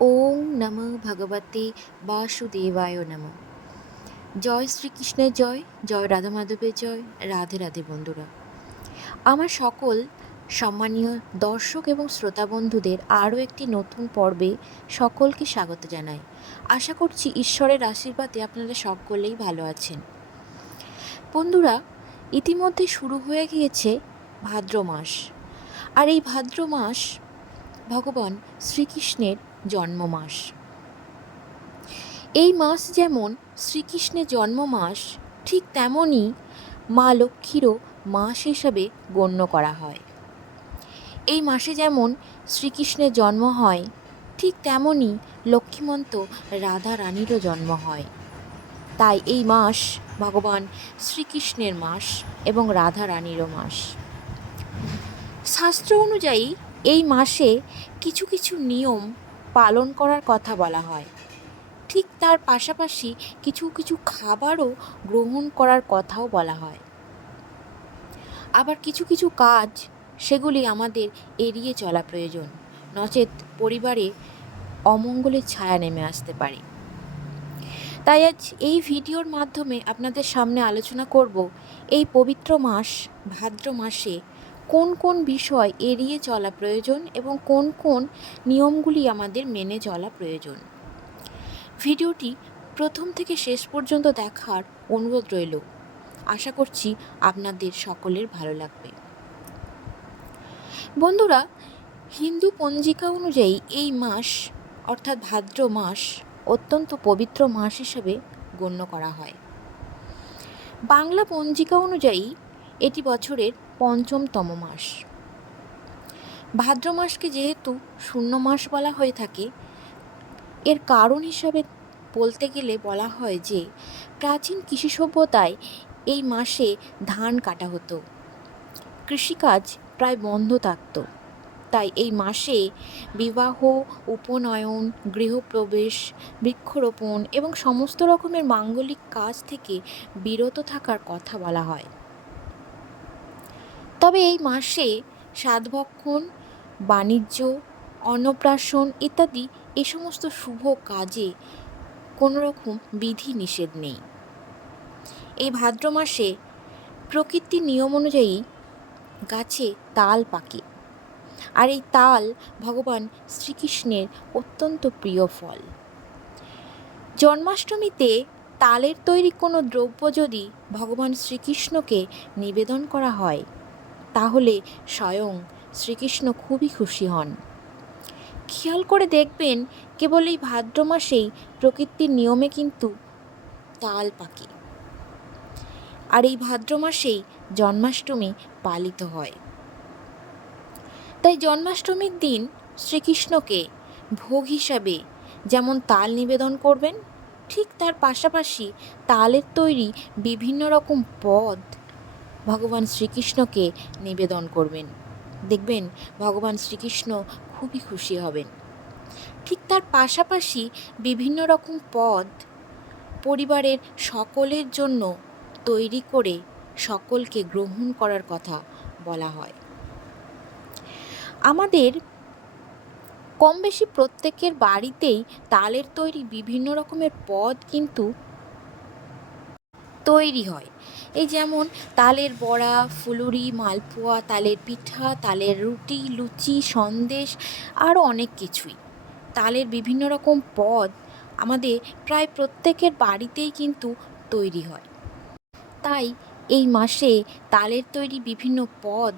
ওং নম ভগবতে বাসুদেবায় নম। জয় শ্রীকৃষ্ণের জয় জয় রাধা মাধবের জয়, রাধে রাধে বন্ধুরা। আমার সকল সম্মানীয় দর্শক এবং শ্রোতা বন্ধুদের আরও একটি নতুন পর্বে সকলকে স্বাগত জানাই। আশা করছি ঈশ্বরের আশীর্বাদে আপনারা সকলেই ভালো আছেন। বন্ধুরা, ইতিমধ্যে শুরু হয়ে গিয়েছে ভাদ্র মাস আর এই ভাদ্র মাস ভগবান শ্রীকৃষ্ণের জন্ম মাস এই মাস যেমন শ্রীকৃষ্ণের জন্ম মাস ঠিক তেমনই মা লক্ষ্মীরও মাস হিসাবে গণ্য করা হয়। এই মাসে যেমন শ্রীকৃষ্ণের জন্ম হয়, ঠিক তেমনই লক্ষ্মীমন্ত রাধা রানীরও জন্ম হয়। তাই এই মাস ভগবান শ্রীকৃষ্ণের মাস এবং রাধা রানীরও মাস। শাস্ত্র অনুযায়ী এই মাসে কিছু কিছু নিয়ম পালন করার কথা বলা হয়। ঠিক তার পাশাপাশি কিছু কিছু খাবারও গ্রহণ করার কথাও বলা হয়। আবার কিছু কিছু কাজ, সেগুলি আমাদের এড়িয়ে চলা প্রয়োজন। নচেত পরিবারে অমঙ্গলের ছায়া নেমে আসতে পারে। তাই আজ এই ভিডিওর মাধ্যমে আপনাদের সামনে আলোচনা করব এই পবিত্র মাস, ভাদ্র মাসে কোন কোন বিষয় এড়িয়ে চলা প্রয়োজন এবং কোন কোন নিয়মগুলি আমাদের মেনে চলা প্রয়োজন। ভিডিওটি প্রথম থেকে শেষ পর্যন্ত দেখার অনুরোধ রইল। আশা করছি আপনাদের সকলের ভালো লাগবে। বন্ধুরা, হিন্দু পঞ্জিকা অনুযায়ী এই মাস, অর্থাৎ ভাদ্র মাস, অত্যন্ত পবিত্র মাস হিসেবে গণ্য করা হয়। বাংলা পঞ্জিকা অনুযায়ী এটি বছরের পঞ্চমতম মাস। ভাদ্র মাসকে যেহেতু শূন্য মাস বলা হয়ে থাকে, এর কারণ হিসাবে বলতে গেলে বলা হয় যে, প্রাচীন কৃষি সভ্যতায় এই মাসে ধান কাটা হতো। কৃষিকাজ প্রায় বন্ধ থাকত। তাই এই মাসে বিবাহ, উপনয়ন, গৃহপ্রবেশ, বৃক্ষরোপণ এবং সমস্ত রকমের মাঙ্গলিক কাজ থেকে বিরত থাকার কথা বলা হয়। তবে এই মাসে সাধভক্ষণ বাণিজ্য, অন্নপ্রাশন ইত্যাদি এ সমস্ত শুভ কাজে কোনো রকম বিধি নিষেধ নেই। এই ভাদ্র মাসে প্রকৃতির নিয়ম অনুযায়ী গাছে তাল পাকে। আর এই তাল ভগবান শ্রীকৃষ্ণের অত্যন্ত প্রিয় ফল। জন্মাষ্টমীতে তালের তৈরি কোনো দ্রব্য যদি ভগবান শ্রীকৃষ্ণকে নিবেদন করা হয় তাহলে স্বয়ং শ্রীকৃষ্ণ খুবই খুশি হন। খেয়াল করে দেখবেন কেবল এই ভাদ্র মাসেই প্রকৃতির নিয়মে কিন্তু তাল পাকে। আর এই ভাদ্র মাসেই জন্মাষ্টমী পালিত হয়। তাই জন্মাষ্টমীর দিন শ্রীকৃষ্ণকে ভোগ হিসাবে যেমন তাল নিবেদন করবেন, ঠিক তার পাশাপাশি তালের তৈরি বিভিন্ন রকম পদ ভগবান শ্রীকৃষ্ণকে নিবেদন করবেন। দেখবেন ভগবান শ্রীকৃষ্ণ খুবই খুশি হবেন। ঠিক তার পাশাপাশি বিভিন্ন রকম পদ পরিবারের সকলের জন্য তৈরি করে সকলকে গ্রহণ করার কথা বলা হয়। আমাদের কম বেশি প্রত্যেকের বাড়িতেই তালের তৈরি বিভিন্ন রকমের পদ কিন্তু তৈরি হয়। এই যেমন তালের বড়া, ফুলুরি, মালপোয়া, তালের পিঠা, তালের রুটি, লুচি, সন্দেশ, আরও অনেক কিছুই। তালের বিভিন্ন রকম পদ আমাদের প্রায় প্রত্যেকের বাড়িতেই কিন্তু তৈরি হয়। তাই এই মাসে তালের তৈরি বিভিন্ন পদ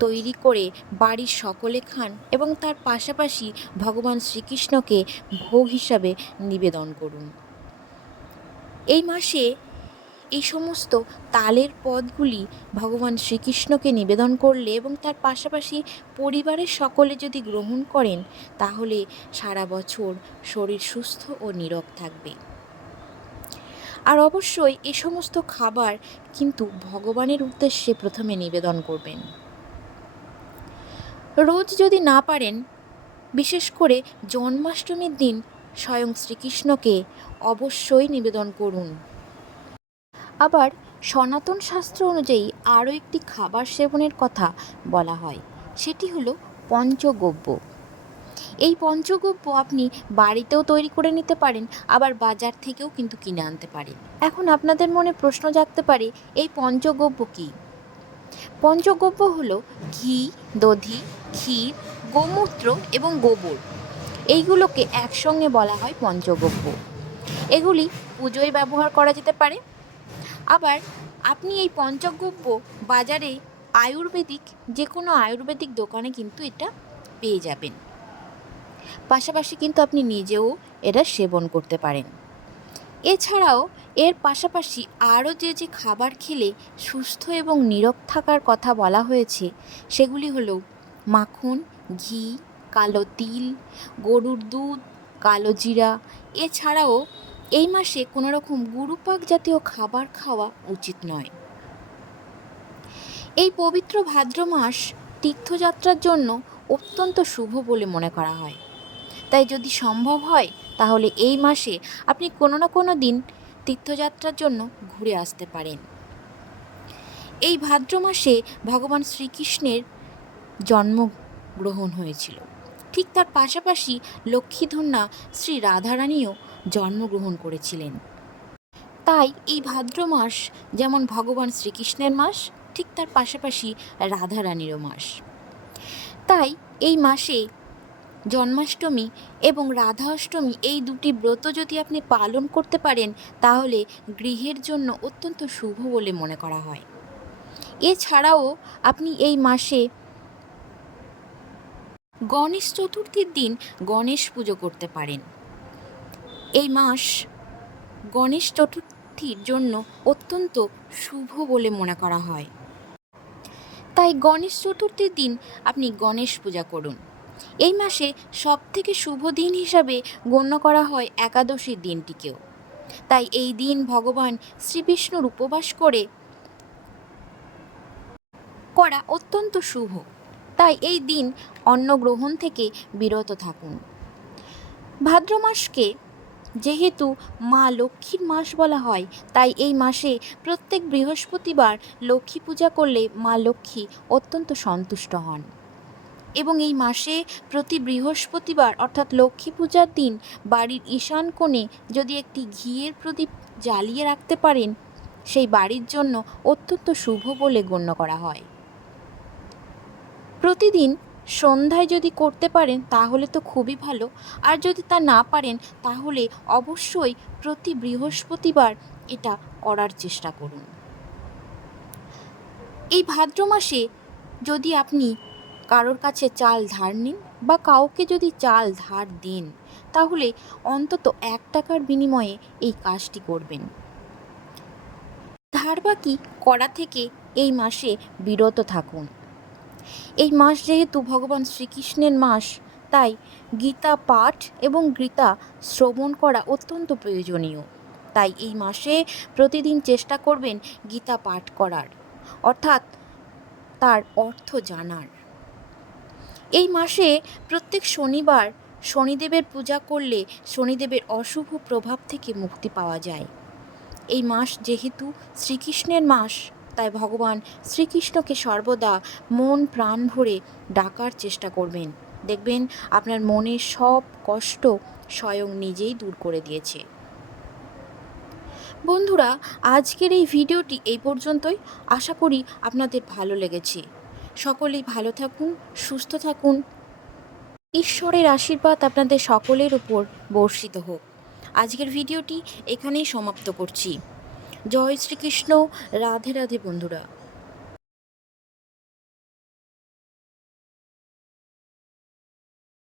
তৈরি করে বাড়ির সকলে খান এবং তার পাশাপাশি ভগবান শ্রীকৃষ্ণকে ভোগ হিসাবে নিবেদন করুন। এই মাসে এই সমস্ত তালের পদগুলি ভগবান শ্রীকৃষ্ণকে নিবেদন করলে এবং তার পাশাপাশি পরিবারের সকলে যদি গ্রহণ করেন, তাহলে সারা বছর শরীর সুস্থ ও নীরব থাকবে। আর অবশ্যই এ সমস্ত খাবার কিন্তু ভগবানের উদ্দেশ্যে প্রথমে নিবেদন করবেন। রোজ যদি না পারেন, বিশেষ করে জন্মাষ্টমীর দিন স্বয়ং শ্রীকৃষ্ণকে অবশ্যই নিবেদন করুন। আবার সনাতন শাস্ত্র অনুযায়ী আরও একটি খাবার সেবনের কথা বলা হয়, সেটি হলো পঞ্চগব্য। এই পঞ্চগব্য আপনি বাড়িতেও তৈরি করে নিতে পারেন, আবার বাজার থেকেও কিন্তু কিনে আনতে পারেন। এখন আপনাদের মনে প্রশ্ন জাগতে পারে, এই পঞ্চগব্য কী? পঞ্চগব্য হলো ঘি, দধি, ক্ষীর, গোমূত্র এবং গোবর। এইগুলোকে একসঙ্গে বলা হয় পঞ্চগব্য। এগুলি পুজোয় ব্যবহার করা যেতে পারে আবার আপনি এই পঞ্চগব্য বাজারে আয়ুর্বেদিক যে কোনো আয়ুর্বেদিক দোকানে কিন্তু এটা পেয়ে যাবেন। পাশাপাশি কিন্তু আপনি নিজেও এটা সেবন করতে পারেন। এছাড়াও এর পাশাপাশি আরও যে যে খাবার খেলে সুস্থ এবং নীরব থাকার কথা বলা হয়েছে, সেগুলি হলো মাখন, ঘি, কালো তিল, গরুর দুধ, কালো জিরা, এছাড়াও এই মাসে কোনো রকম গুরুপাক জাতীয় খাবার খাওয়া উচিত নয়। এই পবিত্র ভাদ্র মাস তীর্থযাত্রার জন্য অত্যন্ত শুভ বলে মনে করা হয়। তাই যদি সম্ভব হয়, তাহলে এই মাসে আপনি কোনো না কোনো দিন তীর্থযাত্রার জন্য ঘুরে আসতে পারেন। এই ভাদ্র মাসে ভগবান শ্রীকৃষ্ণের জন্মগ্রহণ হয়েছিল। ঠিক তার পাশাপাশি লক্ষ্মীধন্যা শ্রী রাধারানীও জন্মগ্রহণ করেছিলেন। তাই এই ভাদ্র মাস যেমন ভগবান শ্রীকৃষ্ণের মাস, ঠিক তার পাশাপাশি রাধারানীরও মাস। তাই এই মাসে জন্মাষ্টমী এবং রাধা অষ্টমী এই দুটি ব্রত যদি আপনি পালন করতে পারেন, তাহলে গৃহের জন্য অত্যন্ত শুভ বলে মনে করা হয়। এছাড়াও আপনি এই মাসে গণেশ চতুর্থীর দিন গণেশ পুজো করতে পারেন। এই মাস গণেশ চতুর্থীর জন্য অত্যন্ত শুভ বলে মনে করা হয়। তাই গণেশ চতুর্থীর দিন আপনি গণেশ পূজা করুন। এই মাসে সবথেকে শুভ দিন হিসাবে গণ্য করা হয় একাদশীর দিনটিকেও। তাই এই দিন ভগবান শ্রীবিষ্ণুর উপবাস করে করা অত্যন্ত শুভ। তাই এই দিন অন্ন গ্রহণ থেকে বিরত থাকুন। ভাদ্র মাসকে যেহেতু মা লক্ষ্মীর মাস বলা হয়, তাই এই মাসে প্রত্যেক বৃহস্পতিবার লক্ষ্মী পূজা করলে মা লক্ষ্মী অত্যন্ত সন্তুষ্ট হন। এবং এই মাসে প্রতি বৃহস্পতিবার, অর্থাৎ লক্ষ্মী পূজার দিন, বাড়ির ঈশান কোণে যদি একটি ঘিয়ের প্রদীপ জ্বালিয়ে রাখতে পারেন, সেই বাড়ির জন্য অত্যন্ত শুভ বলে গণ্য করা হয়। প্রতিদিন সন্ধ্যায় যদি করতে পারেন তাহলে তো খুবই ভালো। আর যদি তা না পারেন তাহলে অবশ্যই প্রতি বৃহস্পতিবার এটা করার চেষ্টা করুন। এই ভাদ্র মাসে যদি আপনি কারোর কাছে চাল ধার নিন বা কাউকে যদি চাল ধার দেন, তাহলে অন্তত এক টাকার বিনিময়ে এই কাজটি করবেন। ধার বাকি করা থেকে এই মাসে বিরত থাকুন। এই মাস যেহেতু ভগবান শ্রীকৃষ্ণের মাস, তাই গীতা পাঠ এবং গীতা শ্রবণ করা অত্যন্ত প্রয়োজনীয়। তাই এই মাসে প্রতিদিন চেষ্টা করবেন গীতা পাঠ করার, অর্থাৎ তার অর্থ জানার। এই মাসে প্রত্যেক শনিবার শনিদেবের পূজা করলে শনিদেবের অশুভ প্রভাব থেকে মুক্তি পাওয়া যায়। এই মাস যেহেতু শ্রীকৃষ্ণের মাস তাই ভগবান শ্রীকৃষ্ণকে সর্বদা মন প্রাণ ভরে ডাকার চেষ্টা করবেন। দেখবেন আপনার মনের সব কষ্ট স্বয়ং নিজেই দূর করে দিয়েছে। বন্ধুরা, আজকের এই ভিডিওটি এই পর্যন্তই। আশা করি আপনাদের ভালো লেগেছে। সকলেই ভালো থাকুন, সুস্থ থাকুন। ঈশ্বরের আশীর্বাদ আপনাদের সকলের উপর বর্ষিত হোক। আজকের ভিডিওটি এখানেই সমাপ্ত করছি। জয় শ্রীকৃষ্ণ রাধে রাধে বন্ধুরা।